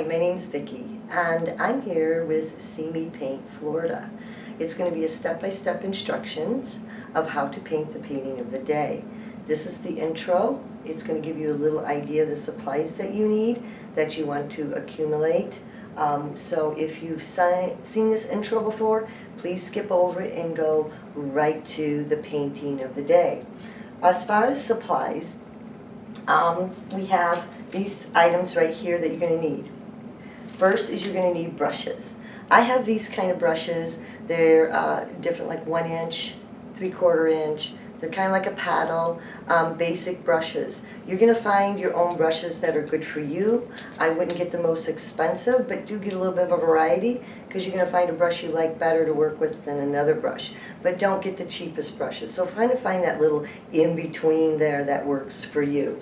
Hi, my name's Vicki, and I'm here with See Me Paint Florida. It's going to be a step-by-step instructions of how to paint the painting of the day. This is the intro. It's going to give you a little idea of the supplies that you need, that you want to accumulate. So if you've seen this intro before, please skip over it and go right to the painting of the day. As far as supplies, we have these items right here that you're going to need. First is you're going to need brushes. I have these kind of brushes. They're different, like 1 inch, 3/4 inch. They're kind of like a paddle, basic brushes. You're going to find your own brushes that are good for you. I wouldn't get the most expensive, but do get a little bit of a variety, because you're going to find a brush you like better to work with than another brush. But don't get the cheapest brushes. So try to find that little in-between there that works for you.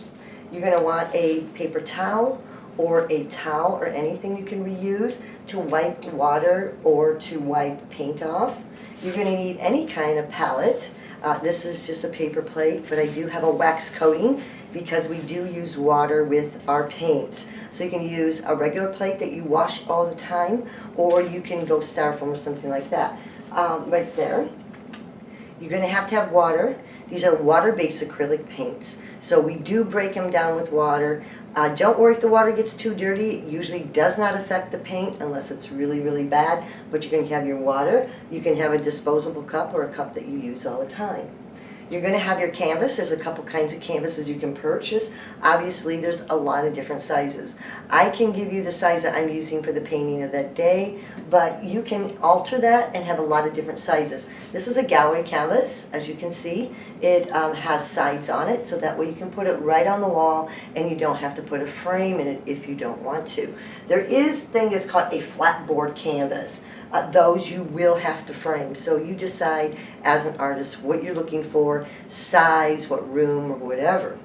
You're going to want a paper towel or a towel or anything you can reuse to wipe water or to wipe paint off. You're going to need any kind of palette. This is just a paper plate, but I do have a wax coating because we do use water with our paints. So you can use a regular plate that you wash all the time, or you can go styrofoam or something like that. Right there. You're going to have water. These are water-based acrylic paints. So we do break them down with water. Don't worry if the water gets too dirty. It usually does not affect the paint unless it's really, really bad. But you can have your water. You can have a disposable cup or a cup that you use all the time. You're going to have your canvas. There's a couple kinds of canvases you can purchase. Obviously, there's a lot of different sizes. I can give you the size that I'm using for the painting of that day, but you can alter that and have a lot of different sizes. This is a gallery canvas, as you can see. It has sides on it, so that way you can put it right on the wall and you don't have to put a frame in it if you don't want to. There is a thing that's called a flatboard canvas. Those you will have to frame. So you decide as an artist what you're looking for, size, what room, or whatever.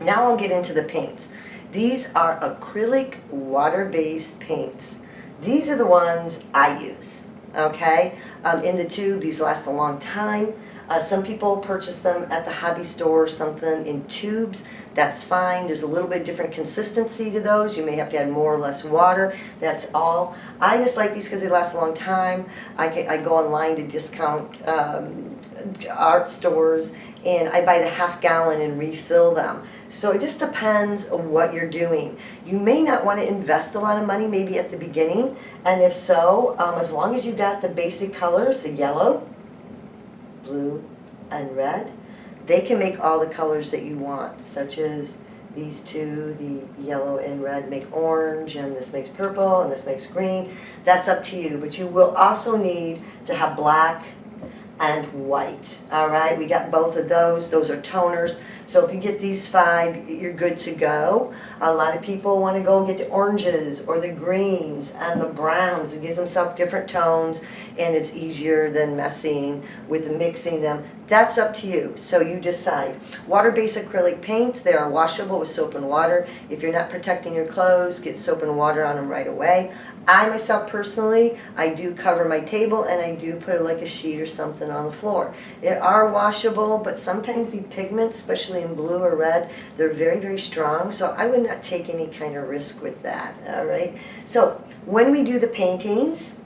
Now I'll get into the paints. These are acrylic water-based paints. These are the ones I use. Okay? In the tube, these last a long time. Some people purchase them at the hobby store or something in tubes. That's fine. There's a little bit different consistency to those. You may have to add more or less water. That's all. I just like these because they last a long time. I go online to discount art stores, and I buy the half-gallon and refill them. So it just depends on what you're doing. You may not want to invest a lot of money maybe at the beginning, and if so, as long as you got the basic colors, the yellow, blue, and red, they can make all the colors that you want, such as these two, the yellow and red make orange, and this makes purple, and this makes green. That's up to you, but you will also need to have black and white. All right, we got both of those. Those are toners. So if you get these 5, you're good to go. A lot of people want to go get the oranges or the greens and the browns. It gives themselves different tones, and it's easier than messing with mixing them. That's up to you, so you decide. Water-based acrylic paints, they are washable with soap and water. If you're not protecting your clothes, get soap and water on them right away. I myself personally, I do cover my table, and I do put like a sheet or something on the floor. They are washable, but sometimes the pigments, especially in blue or red, they're very, very strong, so I would not take any kind of risk with that, all right? So when we do the paintings,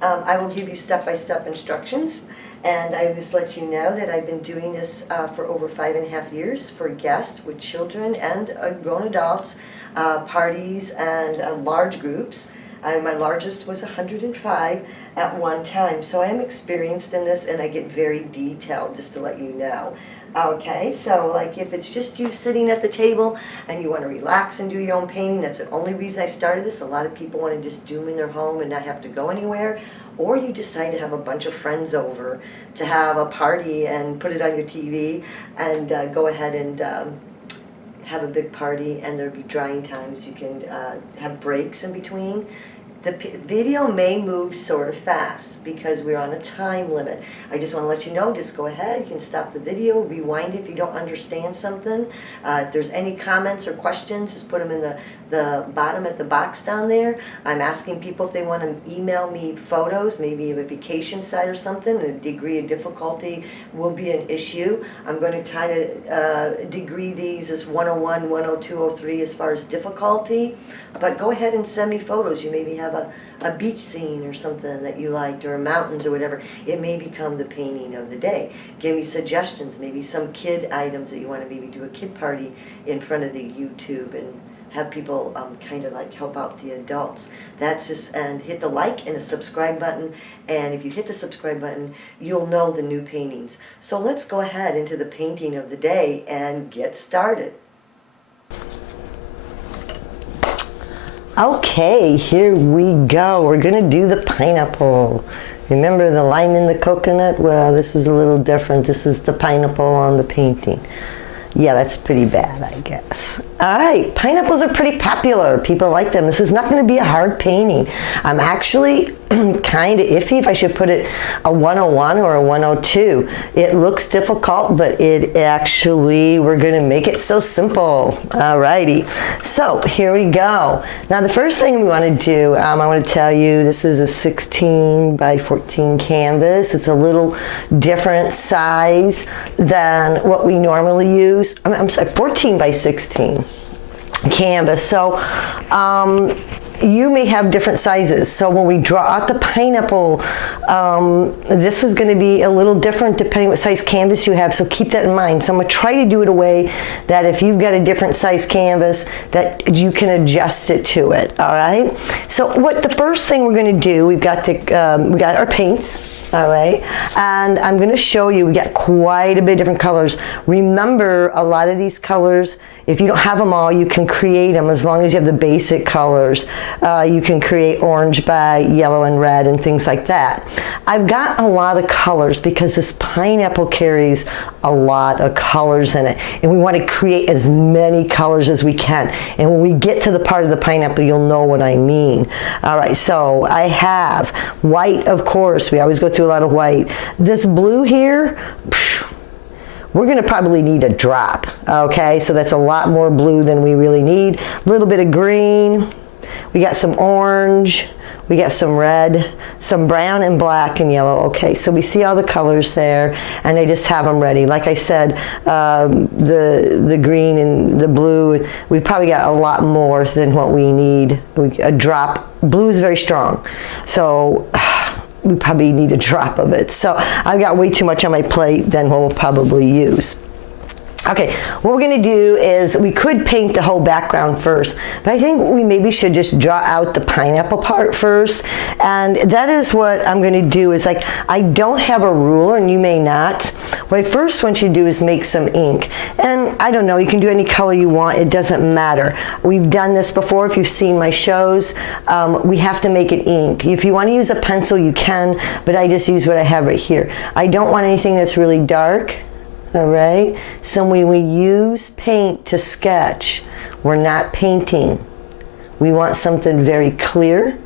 I will give you step-by-step instructions, and I just let you know that I've been doing this for over 5.5 years for guests with children and grown adults, parties, and large groups. My largest was 105 at one time, so I am experienced in this, and I get very detailed, just to let you know. Okay, so like if it's just you sitting at the table and you want to relax and do your own painting, that's the only reason I started this. A lot of people want to just do them in their home and not have to go anywhere. Or you decide to have a bunch of friends over to have a party and put it on your TV and go ahead and have a big party, and there'll be drying times. You can have breaks in between. The video may move sort of fast because we're on a time limit. I just want to let you know, just go ahead, you can stop the video, rewind it if you don't understand something. If there's any comments or questions, just put them in the the bottom at the box down there, I'm asking people if they want to email me photos, maybe of a vacation site or something. A degree of difficulty will be an issue. I'm going to try to degree these as 101, 102, 03 as far as difficulty. But go ahead and send me photos. You maybe have a beach scene or something that you liked, or mountains or whatever. It may become the painting of the day. Give me suggestions, maybe some kid items that you want to maybe do a kid party in front of the YouTube and have people kind of like help out the adults. That's just, and hit the like and a subscribe button, and if you hit the subscribe button, you'll know the new paintings. So let's go ahead into the painting of the day and get started. Okay, here we go. We're gonna do the pineapple. Remember the lime in the coconut? Well, this is a little different. This is the pineapple on the painting. Yeah, that's pretty bad, I guess. All right, pineapples are pretty popular. People like them. This is not going to be a hard painting. I'm actually kind of iffy if I should put it a 101 or a 102. It looks difficult, but it actually, we're going to make it so simple. All righty. So here we go. Now the first thing we want to do, I want to tell you, this is a 16 by 14 canvas. It's a little different size than what we normally use. I'm sorry, 14 by 16 canvas. So you may have different sizes. So when we draw out the pineapple, this is going to be a little different depending what size canvas you have. So keep that in mind. So I'm going to try to do it a way that if you've got a different size canvas, that you can adjust it to it. All right. So what the first thing we're going to do, we got our paints. All right, and I'm going to show you, we got quite a bit of different colors. Remember, a lot of these colors, if you don't have them all, you can create them as long as you have the basic colors. You can create orange by yellow and red and things like that. I've got a lot of colors because this pineapple carries a lot of colors in it, and we want to create as many colors as we can. And when we get to the part of the pineapple, you'll know what I mean. All right, so I have white, of course. We always go through a lot of white. This blue here, we're going to probably need a drop. Okay, so that's a lot more blue than we really need. A little bit of green. We got some orange. We got some red, some brown and black and yellow. Okay, so we see all the colors there, and I just have them ready. Like I said, the green and the blue, we probably got a lot more than what we need. A drop. Blue is very strong, so we probably need a drop of it. So I've got way too much on my plate than what we'll probably use. Okay, what we're going to do is, we could paint the whole background first, but I think we maybe should just draw out the pineapple part first. And that is what I'm going to do, is like, I don't have a ruler, and you may not. What I first want you to do is make some ink. And I don't know, you can do any color you want, it doesn't matter. We've done this before, if you've seen my shows. We have to make it ink. If you want to use a pencil, you can, but I just use what I have right here. I don't want anything that's really dark. All right, so when we use paint to sketch, we're not painting. We want something very clear,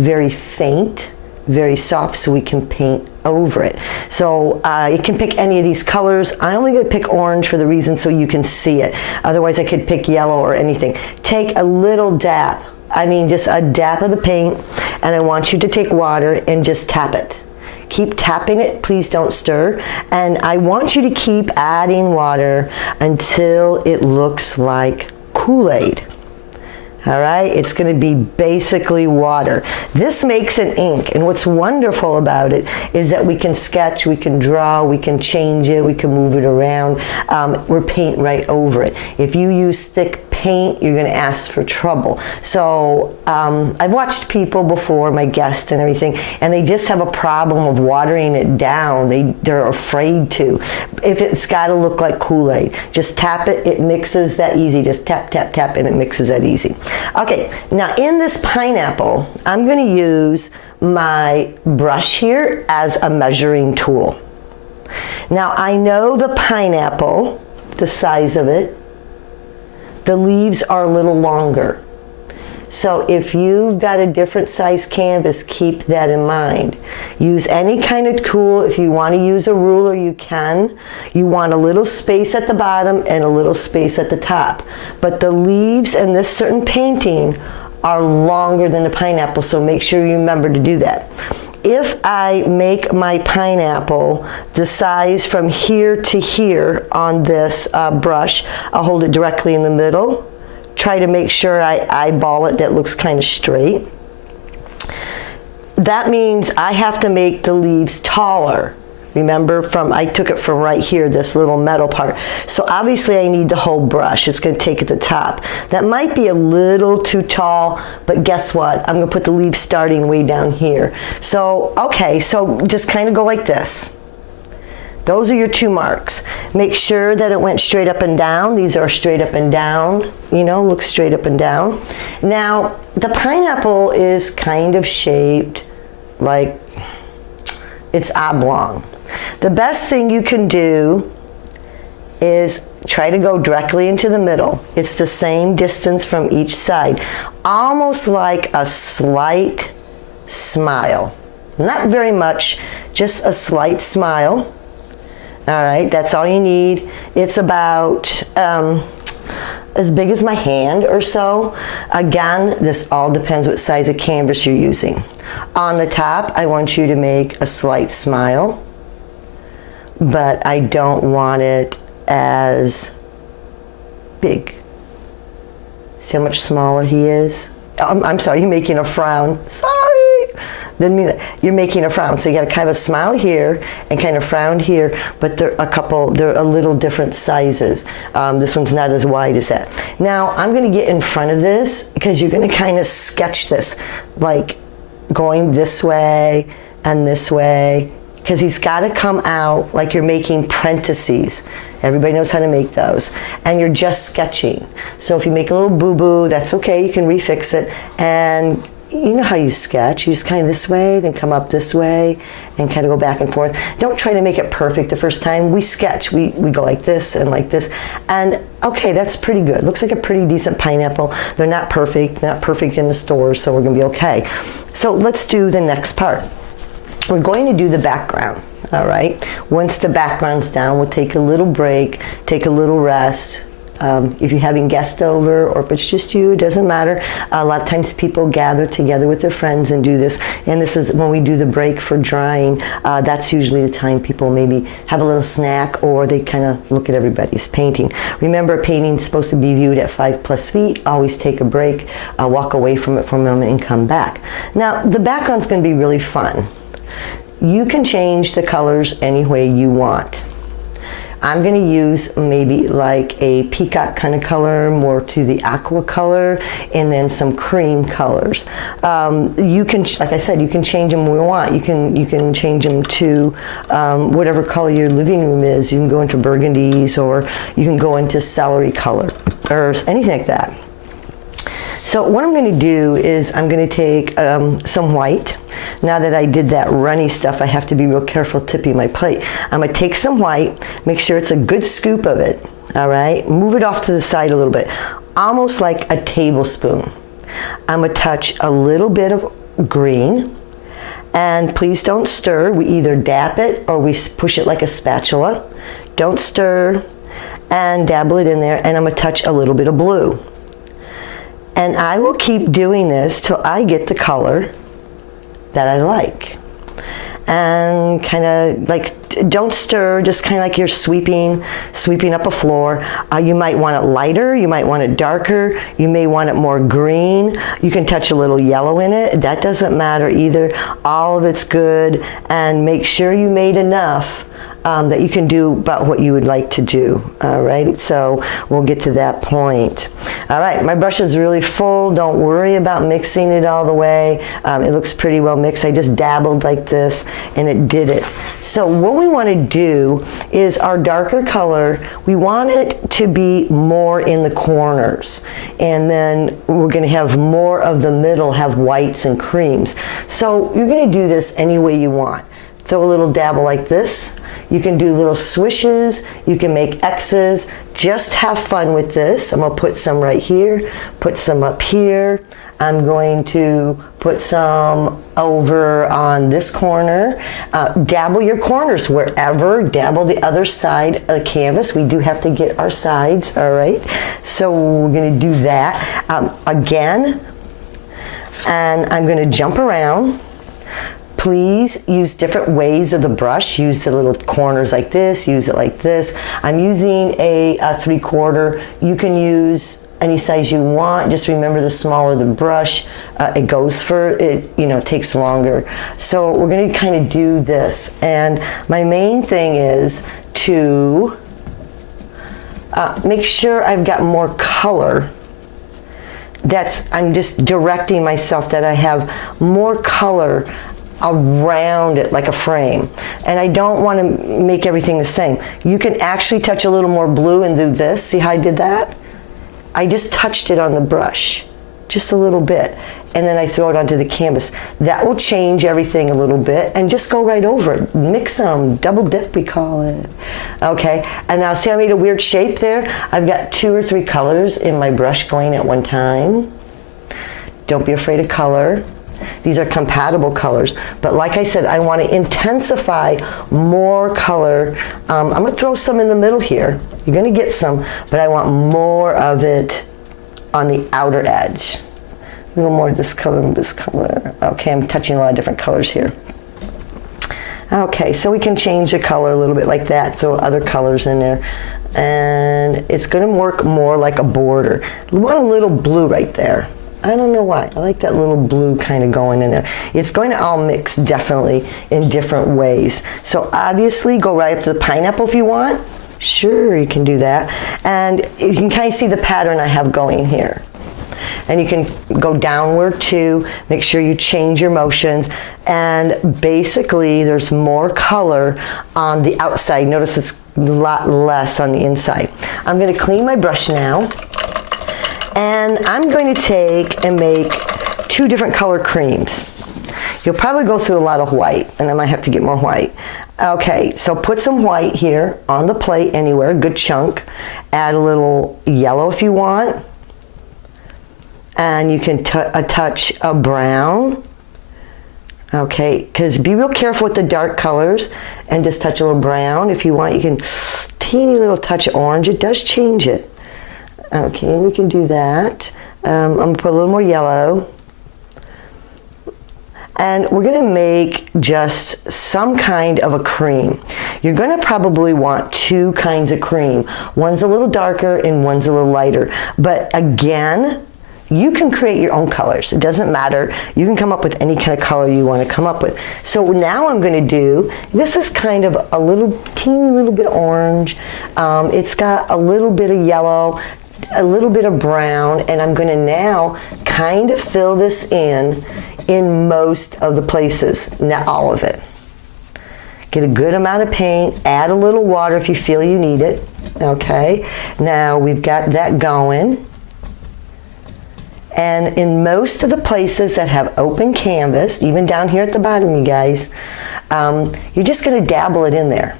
very faint, very soft, so we can paint over it. So you can pick any of these colors. I'm only going to pick orange for the reason so you can see it. Otherwise, I could pick yellow or anything. Take a little dab. I mean, just a dab of the paint, and I want you to take water and just tap it. Keep tapping it, please don't stir. And I want you to keep adding water until it looks like Kool-Aid. All right, it's going to be basically water. This makes an ink, and what's wonderful about it is that we can sketch, we can draw, we can change it, we can move it around. We're paint right over it. If you use thick paint, you're going to ask for trouble. So I've watched people before, my guests and everything, and they just have a problem of watering it down. They're afraid to. If it's got to look like Kool-Aid, just tap it, it mixes that easy. Just tap, tap, tap, and it mixes that easy. Okay, now in this pineapple, I'm going to use my brush here as a measuring tool. Now I know the pineapple, the size of it, the leaves are a little longer. So if you've got a different size canvas, keep that in mind. Use any kind of tool. If you want to use a ruler, you can. You want a little space at the bottom and a little space at the top. But the leaves in this certain painting are longer than the pineapple, so make sure you remember to do that. If I make my pineapple the size from here to here on this brush, I'll hold it directly in the middle. Try to make sure I eyeball it that looks kind of straight. That means I have to make the leaves taller. Remember, I took it from right here, this little metal part. So obviously I need the whole brush. It's going to take at the top. That might be a little too tall, but guess what? I'm going to put the leaves starting way down here. So, okay, so just kind of go like this. Those are your 2 marks. Make sure that it went straight up and down. These are straight up and down, you know, look straight up and down. Now, the pineapple is kind of shaped like it's oblong. The best thing you can do is try to go directly into the middle. It's the same distance from each side, almost like a slight smile. Not very much, just a slight smile. All right, that's all you need. It's about as big as my hand or so. Again, this all depends what size of canvas you're using. On the top, I want you to make a slight smile, but I don't want it as big. See how much smaller he is? I'm sorry, you're making a frown. Sorry. Didn't mean that. You're making a frown. So you got a kind of a smile here and kind of frown here, but they're a little different sizes. This one's not as wide as that. Now I'm going to get in front of this because you're going to kind of sketch this, like going this way and this way, because he's got to come out like you're making parentheses. Everybody knows how to make those. And you're just sketching. So if you make a little boo-boo, that's okay. You can refix it. And you know how you sketch. You just kind of this way, then come up this way, and kind of go back and forth. Don't try to make it perfect the first time. We sketch. We go like this and like this. And okay, that's pretty good. Looks like a pretty decent pineapple. They're not perfect in the stores, so we're going to be okay. So let's do the next part. We're going to do the background. All right. Once the background's down, we'll take a little break, take a little rest. If you're having guests over or if it's just you, it doesn't matter. A lot of times people gather together with their friends and do this. And this is when we do the break for drying. That's usually the time people maybe have a little snack or they kind of look at everybody's painting. Remember, a painting's supposed to be viewed at 5+ feet. Always take a break, walk away from it for a moment and come back. Now, the background's going to be really fun. You can change the colors any way you want. I'm going to use maybe like a peacock kind of color, more to the aqua color, and then some cream colors. You can, like I said, you can change them when you want. You can change them to whatever color your living room is. You can go into burgundies, or you can go into celery color, or anything like that. So what I'm going to do is I'm going to take some white. Now that I did that runny stuff, I have to be real careful tipping my plate. I'm going to take some white, make sure it's a good scoop of it, all right? Move it off to the side a little bit, almost like a tablespoon. I'm going to touch a little bit of green, and please don't stir. We either dab it or we push it like a spatula. Don't stir, and dabble it in there, and I'm going to touch a little bit of blue. And I will keep doing this till I get the color that I like. And kind of like, don't stir, just kind of like you're sweeping up a floor. You might want it lighter, you might want it darker, you may want it more green. You can touch a little yellow in it, that doesn't matter either. All of it's good, and make sure you made enough that you can do about what you would like to do. All right, so we'll get to that point. All right, my brush is really full. Don't worry about mixing it all the way. It looks pretty well mixed. I just dabbled like this and it did it. So what we want to do is our darker color, we want it to be more in the corners. And then we're going to have more of the middle have whites and creams. So you're going to do this any way you want. Throw a little dabble like this. You can do little swishes, you can make X's. Just have fun with this. I'm going to put some right here, put some up here. I'm going to put some over on this corner. Dabble your corners wherever. Dabble the other side of the canvas. We do have to get our sides, all right? So we're going to do that again. And I'm going to jump around. Please use different ways of the brush. Use the little corners like this, use it like this. I'm using a 3/4. You can use any size you want. Just remember, the smaller the brush, it goes for, it takes longer. So we're going to kind of do this. And my main thing is to make sure I've got more color. I'm just directing myself that I have more color around it like a frame. And I don't want to make everything the same. You can actually touch a little more blue and do this. See how I did that? I just touched it on the brush, just a little bit. And then I throw it onto the canvas. That will change everything a little bit, and just go right over it. Mix them, double dip we call it. Okay, and now see I made a weird shape there? I've got 2 or 3 colors in my brush going at one time. Don't be afraid of color. These are compatible colors, but like I said, I want to intensify more color. I'm going to throw some in the middle here. You're going to get some, but I want more of it on the outer edge. A little more of this color and this color. Okay, I'm touching a lot of different colors here. Okay, so we can change the color a little bit like that, throw other colors in there, and it's going to work more like a border. I want a little blue right there. I don't know why. I like that little blue kind of going in there. It's going to all mix definitely in different ways. So obviously go right up to the pineapple if you want. Sure, you can do that. And you can kind of see the pattern I have going here. And you can go downward too. Make sure you change your motions. And basically there's more color on the outside. Notice it's a lot less on the inside. I'm going to clean my brush now. And I'm going to take and make 2 different color creams. You'll probably go through a lot of white, and I might have to get more white. Okay, so put some white here on the plate anywhere, a good chunk. Add a little yellow if you want. And you can a touch of brown. Okay, because be real careful with the dark colors, and just touch a little brown. If you want, you can teeny little touch of orange. It does change it. Okay, we can do that. I'm going to put a little more yellow. And we're going to make just some kind of a cream. You're going to probably want 2 kinds of cream. One's a little darker and one's a little lighter. But again, you can create your own colors. It doesn't matter. You can come up with any kind of color you want to come up with. So now I'm going to do, this is kind of a little teeny little bit of orange. It's got a little bit of yellow, a little bit of brown, and I'm going to now kind of fill this in most of the places, not all of it. Get a good amount of paint, add a little water if you feel you need it. Okay, now we've got that going. And in most of the places that have open canvas, even down here at the bottom, you guys, you're just going to dabble it in there.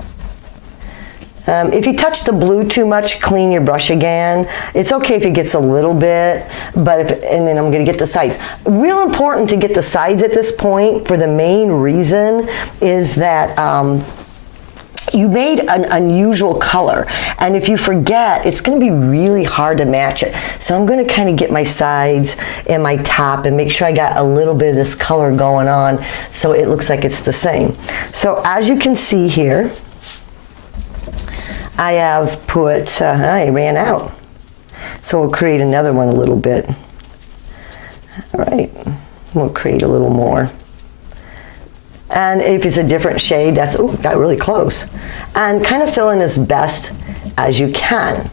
If you touch the blue too much, clean your brush again. It's okay if it gets a little bit, but and then I'm going to get the sides. Real important to get the sides at this point, for the main reason is that you made an unusual color, and if you forget, it's going to be really hard to match it. So I'm going to kind of get my sides and my top and make sure I got a little bit of this color going on so it looks like it's the same. So as you can see here, I have put, I ran out. So we'll create another one a little bit. All right, we'll create a little more. And if it's a different shade, that's, ooh, got really close. And kind of fill in as best as you can.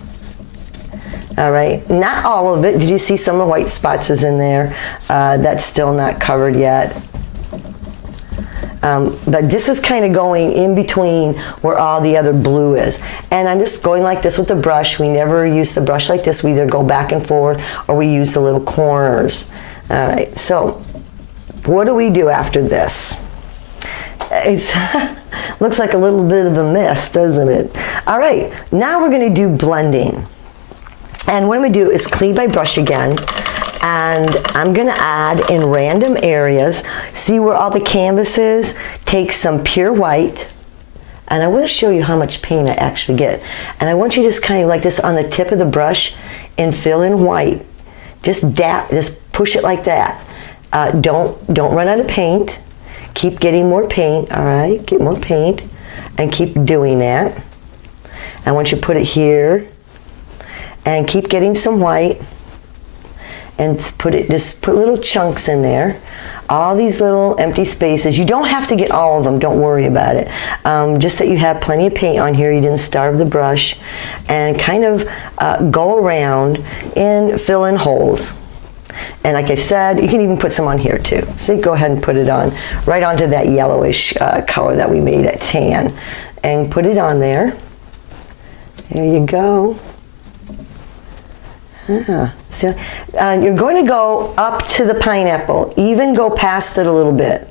All right, not all of it. Did you see some of the white spots is in there? That's still not covered yet. But this is kind of going in between where all the other blue is. And I'm just going like this with the brush. We never use the brush like this. We either go back and forth or we use the little corners. All right, so what do we do after this? It looks like a little bit of a mess, doesn't it? All right, now we're going to do blending. And what I'm going to do is clean my brush again. And I'm gonna add in random areas, see where all the canvas is, take some pure white, and I want to show you how much paint I actually get. And I want you to just kind of like this on the tip of the brush and fill in white. Just push it like that. Don't run out of paint. Keep getting more paint, all right? Get more paint and keep doing that. I want you to put it here and keep getting some white and just put little chunks in there. All these little empty spaces. You don't have to get all of them, don't worry about it. Just that you have plenty of paint on here, you didn't starve the brush, and kind of go around and fill in holes. And like I said, you can even put some on here too. So go ahead and put it on, right onto that yellowish color that we made, that tan, and put it on there. There you go. So you're going to go up to the pineapple, even go past it a little bit,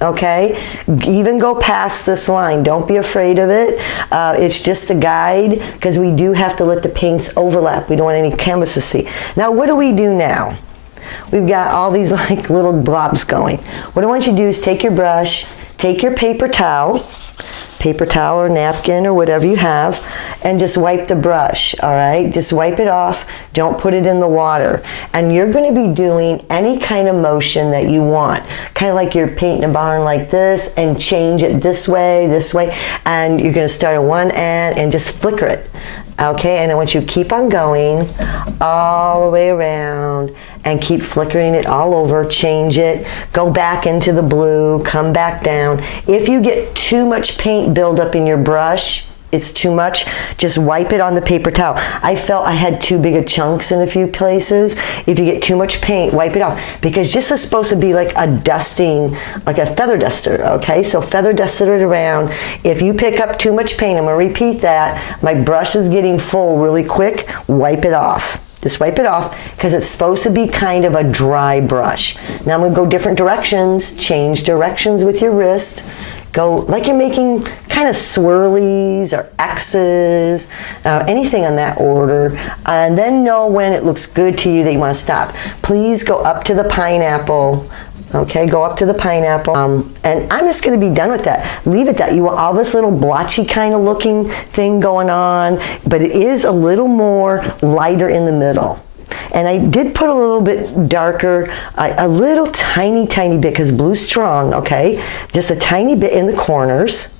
okay? Even go past this line. Don't be afraid of it. It's just a guide, because we do have to let the paints overlap. We don't want any canvas to see. Now, what do we do now? We've got all these like little blobs going. What I want you to do is take your brush, take your paper towel or napkin or whatever you have, and just wipe the brush, all right? Just wipe it off. Don't put it in the water. And you're going to be doing any kind of motion that you want. Kind of like you're painting a barn like this, and change it this way, and you're going to start at one end and just flicker it. Okay, and I want you to keep on going all the way around and keep flickering it all over, change it, go back into the blue, come back down. If you get too much paint buildup in your brush, it's too much, just wipe it on the paper towel. I felt I had too big of chunks in a few places. If you get too much paint, wipe it off, because this is supposed to be like a dusting, like a feather duster, okay? So feather dust it around. If you pick up too much paint, I'm gonna repeat that, my brush is getting full really quick, wipe it off. Just wipe it off, because it's supposed to be kind of a dry brush. Now I'm gonna go different directions, change directions with your wrist. Go like you're making kind of swirlies or X's, anything on that order, and then know when it looks good to you that you want to stop. Please go up to the pineapple. Okay, go up to the pineapple, and I'm just going to be done with that. Leave it that. You want all this little blotchy kind of looking thing going on, but it is a little more lighter in the middle. And I did put a little bit darker, a little tiny bit, because blue's strong, okay? Just a tiny bit in the corners,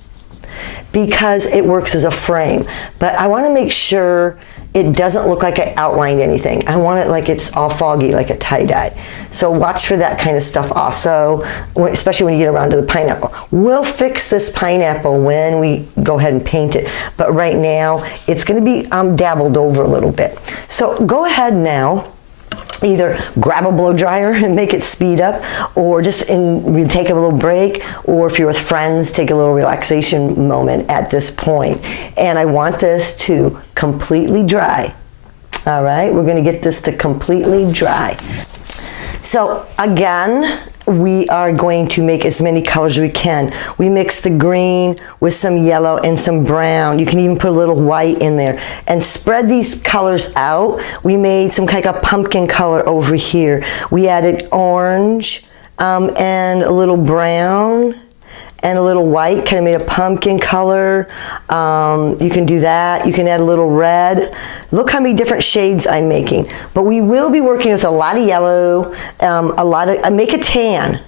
because it works as a frame. But I want to make sure it doesn't look like I outlined anything. I want it like it's all foggy, like a tie-dye. So watch for that kind of stuff also, especially when you get around to the pineapple. We'll fix this pineapple when we go ahead and paint it. But right now, it's gonna be dabbled over a little bit. So go ahead now, either grab a blow dryer and make it speed up, or just take a little break, or if you're with friends, take a little relaxation moment at this point. And I want this to completely dry. All right, we're gonna get this to completely dry. So again, we are going to make as many colors as we can. We mix the green with some yellow and some brown. You can even put a little white in there and spread these colors out. We made some kind of pumpkin color over here. We added orange and a little brown and a little white, kind of made a pumpkin color. You can do that. You can add a little red. Look how many different shades I'm making. But we will be working with a lot of yellow, make a tan.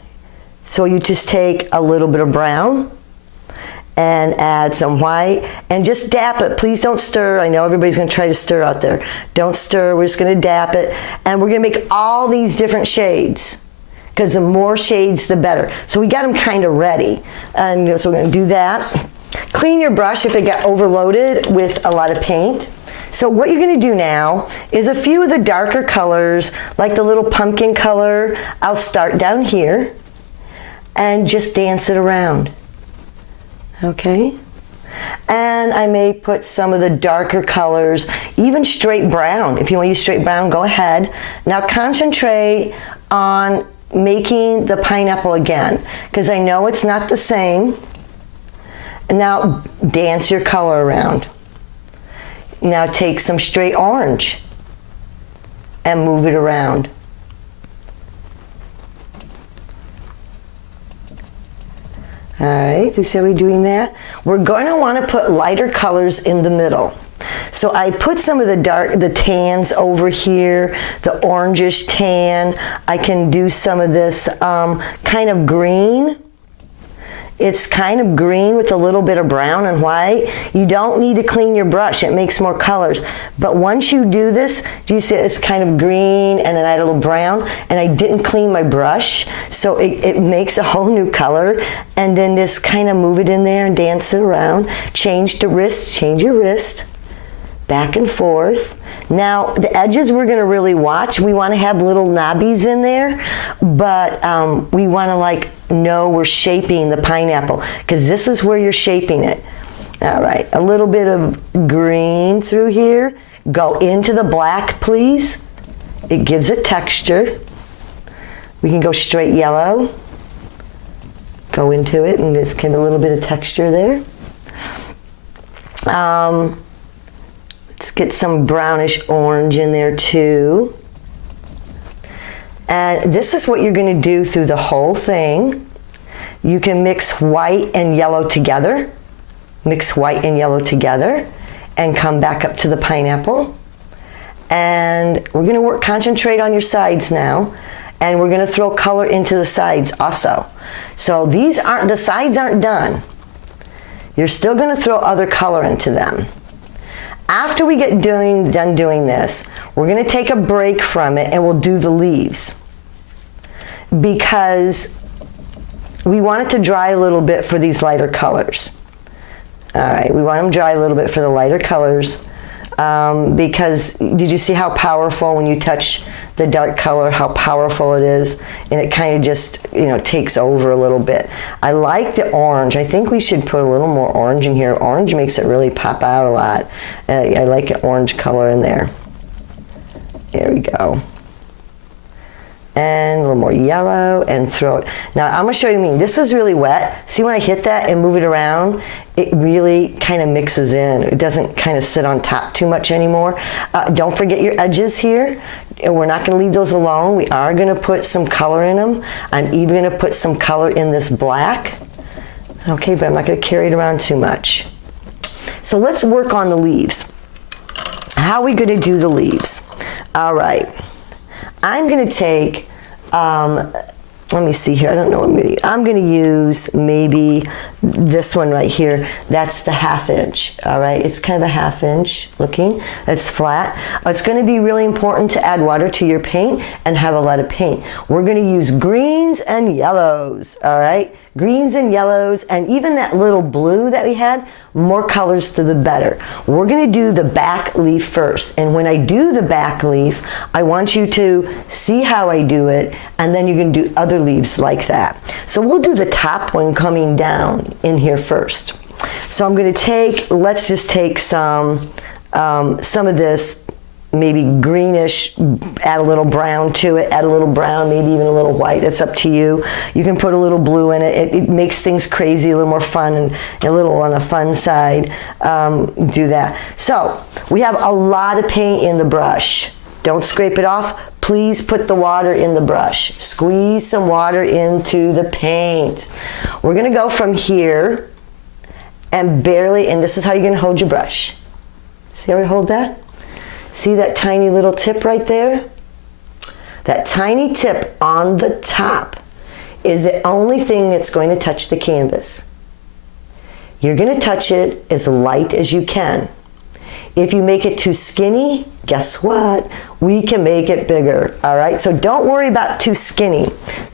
So you just take a little bit of brown and add some white and just dap it. Please don't stir. I know everybody's gonna try to stir out there. Don't stir, we're just gonna dap it. And we're gonna make all these different shades, because the more shades, the better. So we got them kind of ready. And so we're gonna do that. Clean your brush if it got overloaded with a lot of paint. So what you're gonna do now is a few of the darker colors, like the little pumpkin color, I'll start down here and just dance it around, okay? And I may put some of the darker colors, even straight brown. If you want to use straight brown, go ahead. Now concentrate on making the pineapple again, because I know it's not the same. And now dance your color around. Now take some straight orange and move it around. All right, you see how we're doing that? We're going to want to put lighter colors in the middle. So I put some of the tans over here, the orangish tan. I can do some of this kind of green. It's kind of green with a little bit of brown and white. You don't need to clean your brush. It makes more colors. But once you do this, do you see it's kind of green and then I had a little brown, and I didn't clean my brush, so it makes a whole new color. And then just kind of move it in there and dance it around. Change the wrist, change your wrist. Back and forth. Now the edges we're going to really watch. We want to have little knobbies in there, but we want to know we're shaping the pineapple, because this is where you're shaping it. All right, a little bit of green through here. Go into the black, please. It gives it texture. We can go straight yellow. Go into it, and it's kind of a little bit of texture there. Let's get some brownish orange in there too. And this is what you're going to do through the whole thing. You can mix white and yellow together. Mix white and yellow together and come back up to the pineapple. And we're going to concentrate on your sides now. And we're going to throw color into the sides also. So the sides aren't done. You're still going to throw other color into them. After we get done doing this, we're going to take a break from it and we'll do the leaves, because we want it to dry a little bit for these lighter colors. All right, we want them dry a little bit for the lighter colors, because did you see how powerful when you touch the dark color, how powerful it is, and it kind of just, takes over a little bit. I like the orange. I think we should put a little more orange in here. Orange makes it really pop out a lot. I like an orange color in there. There we go. And a little more yellow, and throw it. Now I'm going to show you what I mean. This is really wet. See when I hit that and move it around, it really kind of mixes in. It doesn't kind of sit on top too much anymore. Don't forget your edges here. We're not going to leave those alone. We are going to put some color in them. I'm even going to put some color in this black. Okay, but I'm not going to carry it around too much. So let's work on the leaves. How are we going to do the leaves? All right. I'm going to take, let me see here, I don't know what I'm going to use maybe this one right here. That's the 1/2 inch, all right? It's kind of a 1/2 inch looking. It's flat. It's going to be really important to add water to your paint and have a lot of paint. We're going to use greens and yellows, all right? Greens and yellows, and even that little blue that we had, more colors to the better. We're going to do the back leaf first, and when I do the back leaf, I want you to see how I do it, and then you're going to do other leaves like that. So we'll do the top one coming down in here first. So I'm going to take, let's just take some of this maybe greenish, add a little brown to it, add a little brown, maybe even a little white. That's up to you. You can put a little blue in it. It makes things crazy, a little more fun, and a little on the fun side. Do that. So we have a lot of paint in the brush. Don't scrape it off. Please put the water in the brush. Squeeze some water into the paint. We're going to go from here and barely, and this is how you're going to hold your brush. See how we hold that? See that tiny little tip right there? That tiny tip on the top is the only thing that's going to touch the canvas. You're going to touch it as light as you can. If you make it too skinny, guess what? We can make it bigger, all right? So don't worry about too skinny.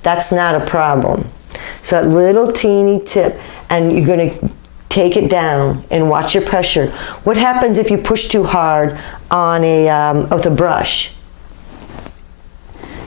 That's not a problem. So that little teeny tip, and you're going to take it down and watch your pressure. What happens if you push too hard on with a brush?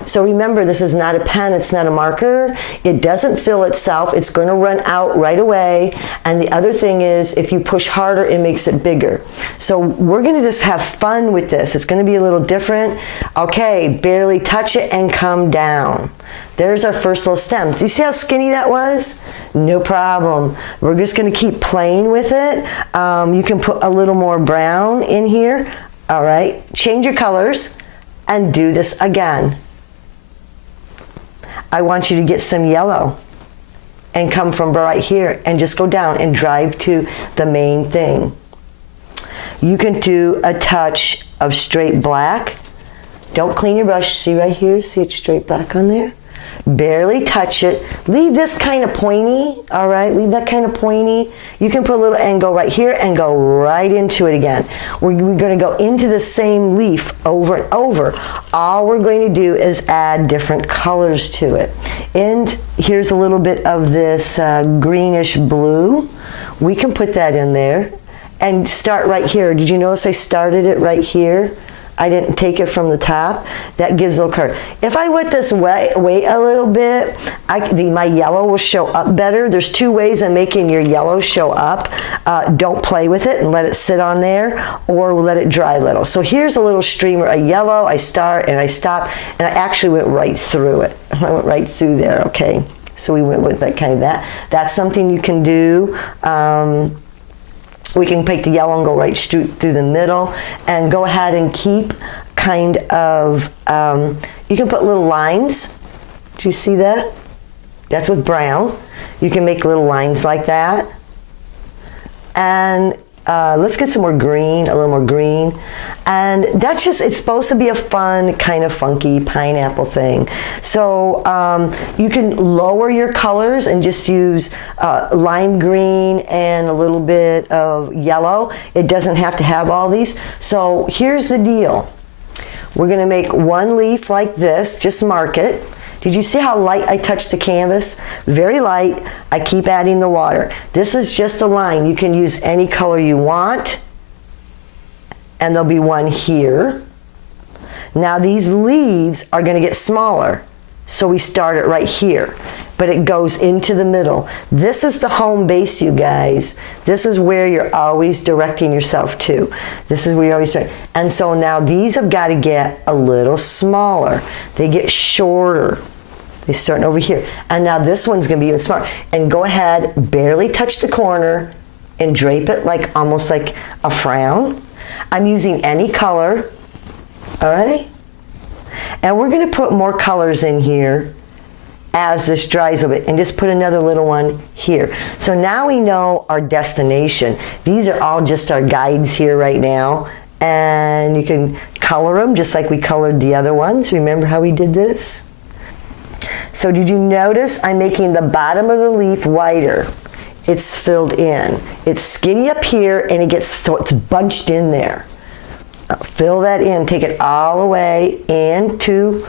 So remember, this is not a pen, it's not a marker. It doesn't fill itself. It's going to run out right away. And the other thing is, if you push harder, it makes it bigger. So we're going to just have fun with this. It's going to be a little different. Okay, barely touch it and come down. There's our first little stem. Do you see how skinny that was? No problem. We're just going to keep playing with it. You can put a little more brown in here. All right, change your colors and do this again. I want you to get some yellow. and come from right here and just go down and drive to the main thing. You can do a touch of straight black. Don't clean your brush. See right here? See it's straight black on there? Barely touch it. Leave this kind of pointy, all right? Leave that kind of pointy. You can put a little and go right here and go right into it again. We're going to go into the same leaf over and over. All we're going to do is add different colors to it. And here's a little bit of this greenish blue. We can put that in there and start right here. Did you notice I started it right here? I didn't take it from the top. That gives a little color. If I wet this wait a little bit, my yellow will show up better. There's two ways of making your yellow show up. Don't play with it and let it sit on there, or let it dry a little. So here's a little streamer of yellow. I start and I stop, and I actually went right through it. I went right through there, okay? So we went with that kind of that. That's something you can do. We can take the yellow and go right through the middle, and go ahead and keep kind of, you can put little lines. Do you see that? That's with brown. You can make little lines like that. And let's get some more green, a little more green. And that's just, it's supposed to be a fun, kind of funky pineapple thing. So you can lower your colors and just use lime green and a little bit of yellow. It doesn't have to have all these. So here's the deal. We're gonna make one leaf like this, just mark it. Did you see how light I touched the canvas? Very light. I keep adding the water. This is just a line. You can use any color you want. And there'll be one here. Now these leaves are going to get smaller, so we start it right here, but it goes into the middle. This is the home base, you guys. This is where you're always directing yourself to. This is where you're always doing. And so now these have got to get a little smaller. They get shorter. They start over here. And now this one's going to be even smaller. And go ahead, barely touch the corner and drape it like almost like a frown. I'm using any color, all right? And we're gonna put more colors in here as this dries a bit, and just put another little one here. So now we know our destination. These are all just our guides here right now, and you can color them just like we colored the other ones. Remember how we did this? So did you notice I'm making the bottom of the leaf wider? It's filled in. It's skinny up here, and it gets, so it's bunched in there. Fill that in, take it all the way into,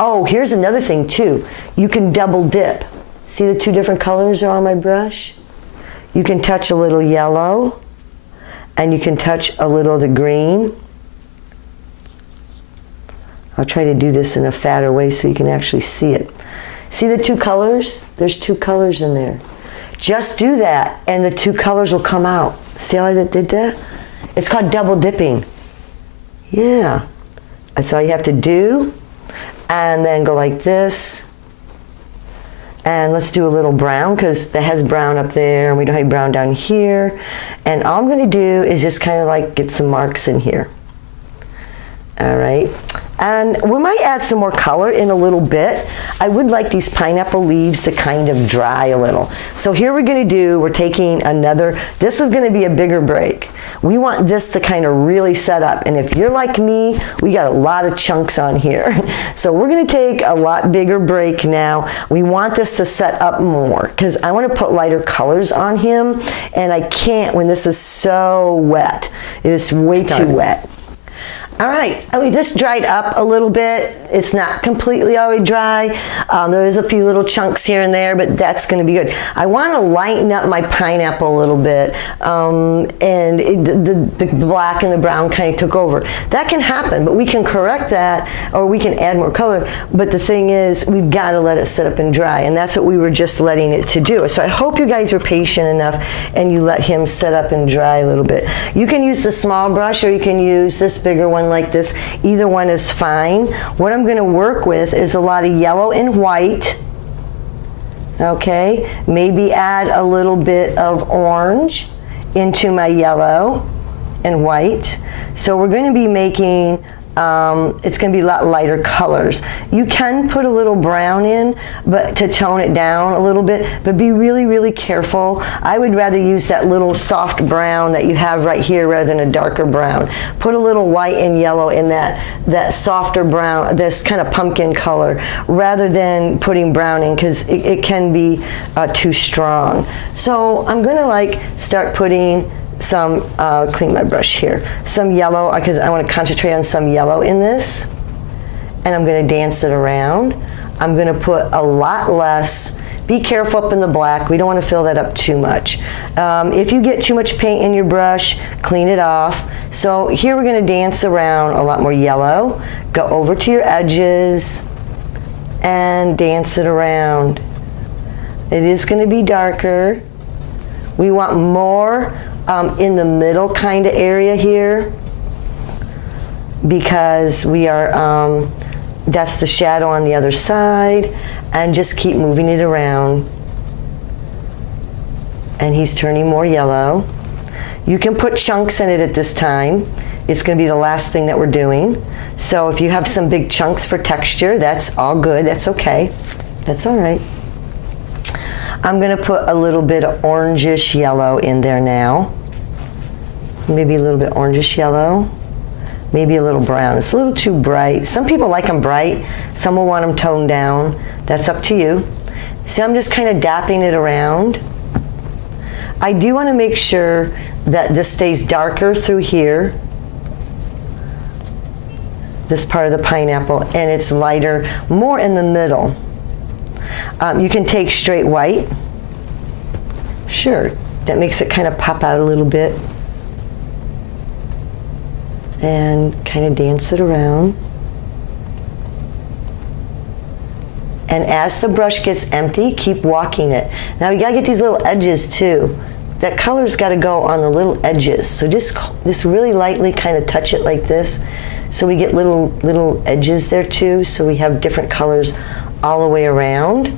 oh, here's another thing too. You can double dip. See the two different colors are on my brush? You can touch a little yellow, and you can touch a little of the green. I'll try to do this in a fatter way so you can actually see it. See the two colors? There's two colors in there. Just do that, and the two colors will come out. See how I did that? It's called double dipping. Yeah, that's all you have to do. And then go like this. And let's do a little brown, because that has brown up there, and we don't have brown down here. And all I'm going to do is just kind of like get some marks in here. All right. And we might add some more color in a little bit. I would like these pineapple leaves to kind of dry a little. So here we're going to do, we're taking another, this is going to be a bigger break. We want this to kind of really set up. And if you're like me, we got a lot of chunks on here. So we're going to take a lot bigger break now. We want this to set up more, because I want to put lighter colors on him. And I can't when this is so wet. It is way too wet. All right, I mean, this dried up a little bit. It's not completely already dry. There is a few little chunks here and there, but that's gonna be good. I wanna lighten up my pineapple a little bit, and the black and the brown kind of took over. That can happen, but we can correct that, or we can add more color. But the thing is, we've gotta let it sit up and dry, and that's what we were just letting it to do. So I hope you guys were patient enough and you let him sit up and dry a little bit. You can use the small brush, or you can use this bigger one like this. Either one is fine. What I'm going to work with is a lot of yellow and white. Okay, maybe add a little bit of orange into my yellow and white. So we're going to be making it's going to be a lot lighter colors. You can put a little brown in, but to tone it down a little bit, but be really, really careful. I would rather use that little soft brown that you have right here rather than a darker brown. Put a little white and yellow in that softer brown, this kind of pumpkin color, rather than putting brown in, because it can be too strong. So I'm going to like start putting some, clean my brush here, some yellow, because I want to concentrate on some yellow in this, and I'm going to dance it around. I'm going to put a lot less. Be careful up in the black. We don't want to fill that up too much. If you get too much paint in your brush, clean it off. So here we're going to dance around a lot more yellow. Go over to your edges and dance it around. It is going to be darker. We want more in the middle kind of area here, because we are, that's the shadow on the other side, and just keep moving it around. And he's turning more yellow. You can put chunks in it at this time. It's going to be the last thing that we're doing. So if you have some big chunks for texture, that's all good. That's okay. That's all right. I'm going to put a little bit of orangish yellow in there now. Maybe a little bit orangish yellow. Maybe a little brown. It's a little too bright. Some people like them bright. Some will want them toned down. That's up to you. See, I'm just kind of dapping it around. I do want to make sure that this stays darker through here, this part of the pineapple, and it's lighter, more in the middle. You can take straight white. Sure, that makes it kind of pop out a little bit. And kind of dance it around. And as the brush gets empty, keep walking it. Now you gotta get these little edges too. That color's gotta go on the little edges. So just really lightly kind of touch it like this, so we get little edges there too, so we have different colors all the way around.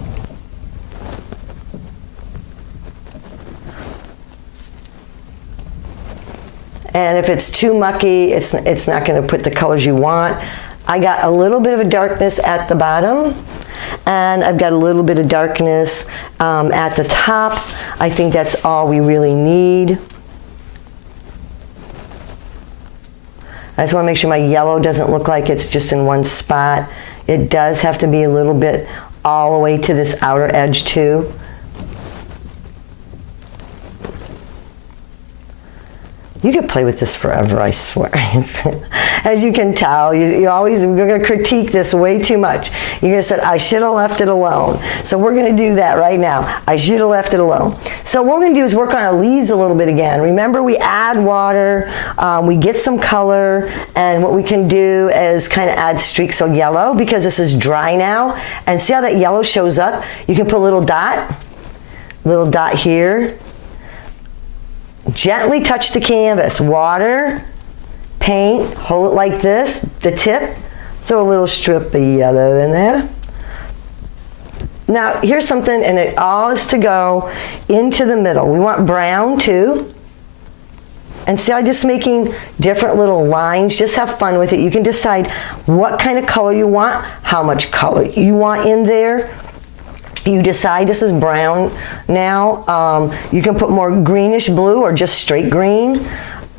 And if it's too mucky, it's not going to put the colors you want. I got a little bit of a darkness at the bottom, and I've got a little bit of darkness at the top. I think that's all we really need. I just want to make sure my yellow doesn't look like it's just in one spot. It does have to be a little bit all the way to this outer edge too. You could play with this forever, I swear. As you can tell, you're going to critique this way too much. You're going to say, I should have left it alone. So we're going to do that right now. I should have left it alone. So what we're going to do is work on our leaves a little bit again. Remember, we add water, we get some color, and what we can do is kind of add streaks of yellow, because this is dry now. And see how that yellow shows up? You can put a little dot here. Gently touch the canvas. Water, paint, hold it like this, the tip, throw a little strip of yellow in there. Now here's something, and it all is to go into the middle. We want brown too. And see, I'm just making different little lines. Just have fun with it. You can decide what kind of color you want, how much color you want in there. You decide. This is brown now. You can put more greenish blue or just straight green.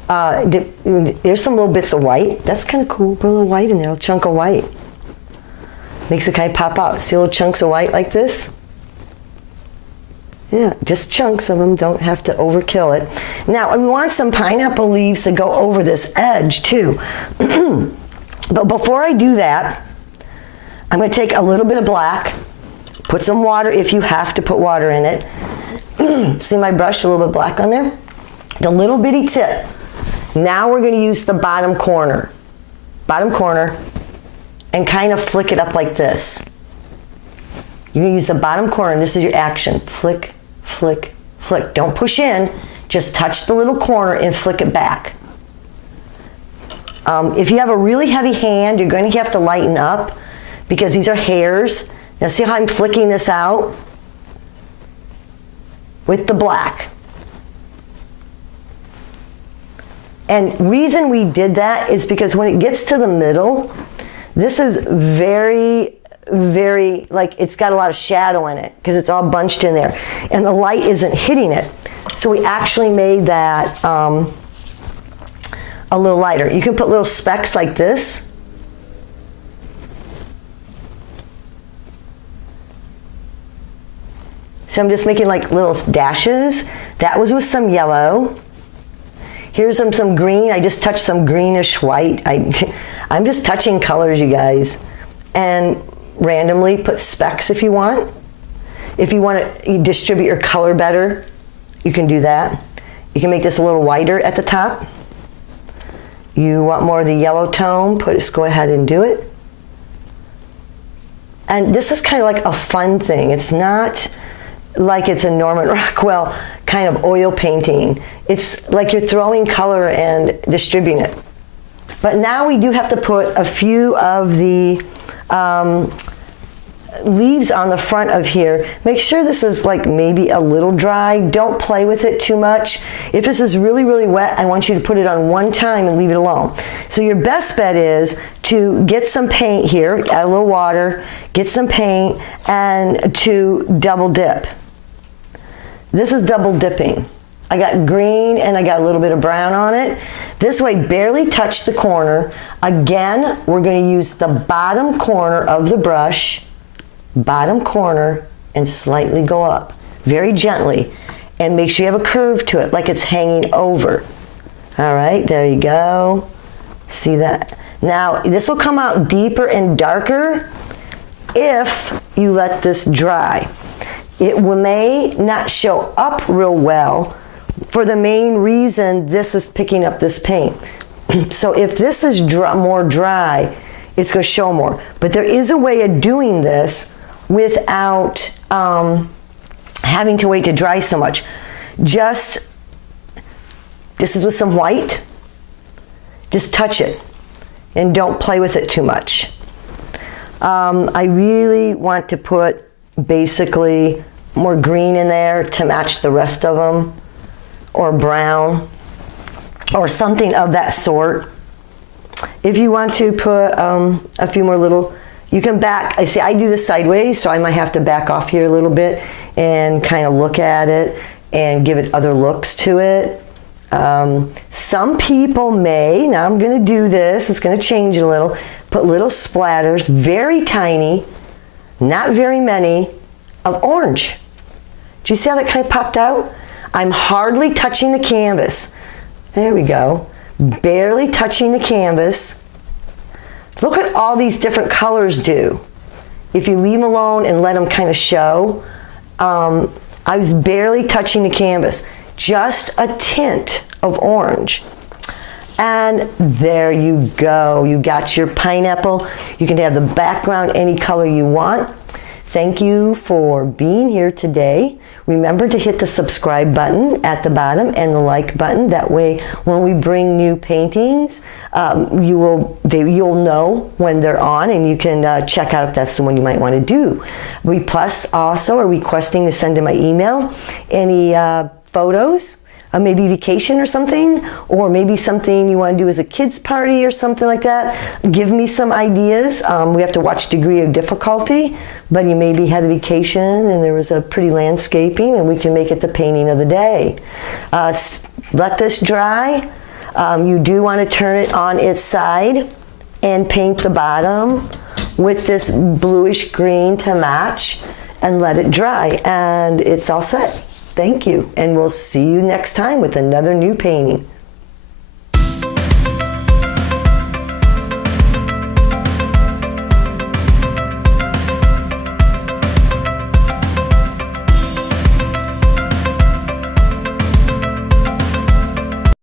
There's some little bits of white. That's kind of cool. Put a little white in there, a chunk of white. Makes it kind of pop out. See little chunks of white like this? Yeah, just chunks of them. Don't have to overkill it. Now, we want some pineapple leaves to go over this edge too. But before I do that, I'm going to take a little bit of black. Put some water if you have to put water in it. See my brush, a little bit black on there? The little bitty tip. Now we're going to use the bottom corner, and kind of flick it up like this. You're going to use the bottom corner, and this is your action. Flick, flick, flick. Don't push in. Just touch the little corner and flick it back. If you have a really heavy hand, you're going to have to lighten up, because these are hairs. Now see how I'm flicking this out with the black. And reason we did that is because when it gets to the middle, this is very, very, like it's got a lot of shadow in it because it's all bunched in there. And the light isn't hitting it. So we actually made that a little lighter. You can put little specks like this. So I'm just making like little dashes. That was with some yellow. Here's some green. I just touched some greenish white. I'm just touching colors, you guys. And randomly put specks if you want. If you want to distribute your color better, you can do that. You can make this a little whiter at the top. You want more of the yellow tone, just go ahead and do it. And this is kind of like a fun thing. It's not like it's a Norman Rockwell kind of oil painting. It's like you're throwing color and distributing it. But now we do have to put a few of the leaves on the front of here. Make sure this is like maybe a little dry. Don't play with it too much. If this is really, really wet, I want you to put it on one time and leave it alone. So your best bet is to get some paint here, add a little water, get some paint, and to double dip. This is double dipping. I got green and I got a little bit of brown on it. This way, barely touch the corner. Again, we're going to use the bottom corner of the brush, bottom corner, and slightly go up, very gently. And make sure you have a curve to it, like it's hanging over. All right, there you go. See that? Now, this will come out deeper and darker if you let this dry. It may not show up real well for the main reason this is picking up this paint. So if this is more dry, it's going to show more. But there is a way of doing this without having to wait to dry so much. This is with some white. Just touch it and don't play with it too much. I really want to put basically more green in there to match the rest of them, or brown, or something of that sort. If you want to put a few more little, you can back. I see I do this sideways, so I might have to back off here a little bit and kind of look at it and give it other looks to it. Some people may, now I'm going to do this, it's going to change a little, put little splatters, very tiny, not very many, of orange. Do you see how that kind of popped out? I'm hardly touching the canvas. There we go. Barely touching the canvas. Look at all these different colors do. If you leave them alone and let them kind of show. I was barely touching the canvas. Just a tint of orange. And there you go. You got your pineapple. You can have the background any color you want. Thank you for being here today. Remember to hit the subscribe button at the bottom and the like button. That way, when we bring new paintings, you'll know when they're on, and you can check out if that's the one you might want to do. We plus also are requesting to send to my email any photos, maybe vacation or something, or maybe something you want to do as a kids party or something like that. Give me some ideas. We have to watch degree of difficulty, but you maybe had a vacation and there was a pretty landscaping and we can make it the painting of the day. Let this dry. You do want to turn it on its side and paint the bottom with this bluish green to match and let it dry, and it's all set. Thank you, and we'll see you next time with another new painting.